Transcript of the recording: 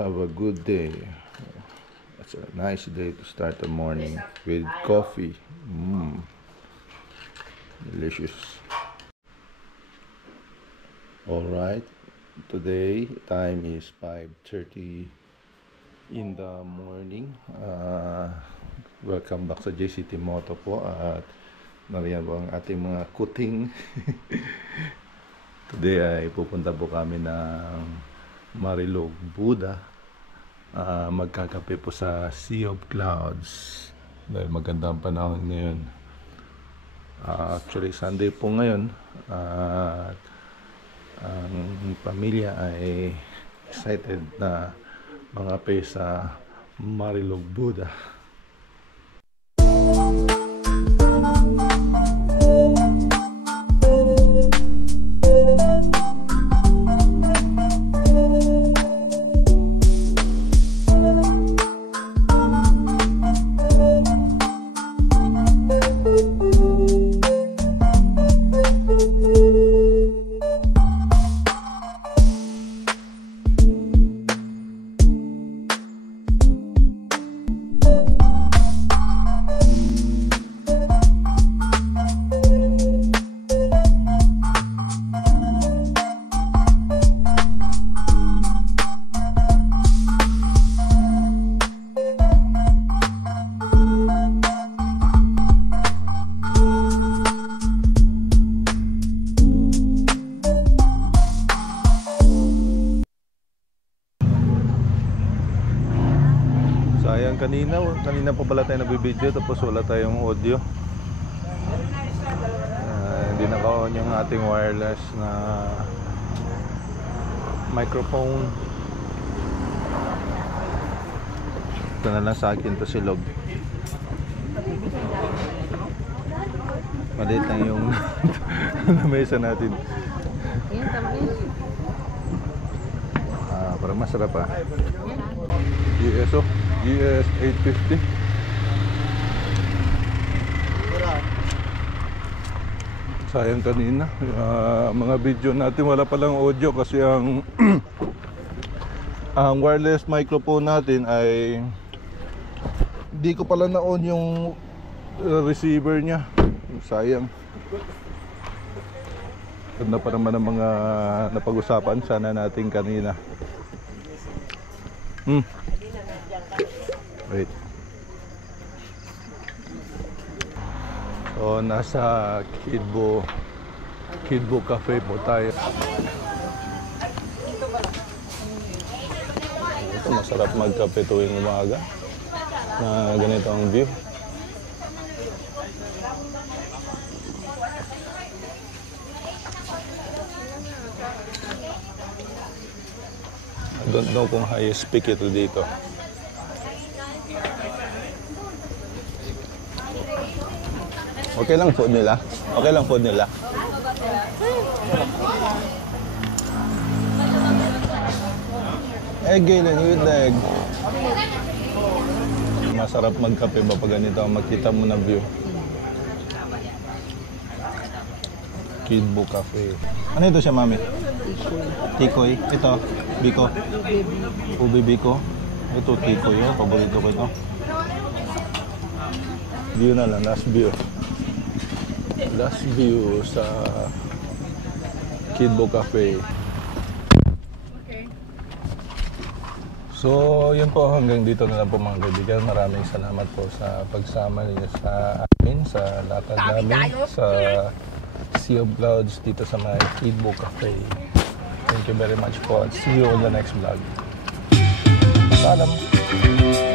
have a good day. It's a nice day to start the morning with coffee. Delicious. Alright, today time is 5:30 in the morning. Welcome back sa JCT Moto po, at nariyan po ang ating mga kuting. Today ay pupunta po kami ng Marilog, Buda. Magkakape po sa Sea of Clouds dahil maganda ang panahon ngayon. Actually Sunday po ngayon, at ang pamilya ay excited na mangape sa Marilog, Buda. Kanina pa pala tayo nag-video tapos wala tayong audio. Hindi naka-on yung ating wireless na microphone. Ito na lang sa akin to silog. Maliit lang yung lamesa natin. Parang masarap pa. GS 850. Sayang kanina, mga video natin wala palang audio kasi ang ang wireless microphone natin ay hindi ko pala na-on yung receiver nya. Sayang. Ganda pa naman ang mga napag-usapan sana natin kanina. Wait. So, nasa Kidbo Cafe po tayo. Ito, masarap magkape tuwing umaga na ganito ang view. I don't know kung highest peak ito dito. Okay lang food nila? Okay lang food nila? Egg, Galen, with the egg. Masarap magkape ba pag ganito ang makita mo na view? Kidbo Cafe. Ano ito siya, mami? Tikoy. Ito, biko. Ubi biko. Ito, tikoy. Oh, paborito ko ito. View na lang, last view. Last view sa Kidbo Cafe. Okay. So, yun po, hanggang dito na lang po mga kaibigan. Maraming salamat po sa pagsama niyo sa amin, sa lakad namin, sa Sea of Clouds dito sa may Kidbo Cafe. Thank you very much po, at see you on the next vlog. Salam!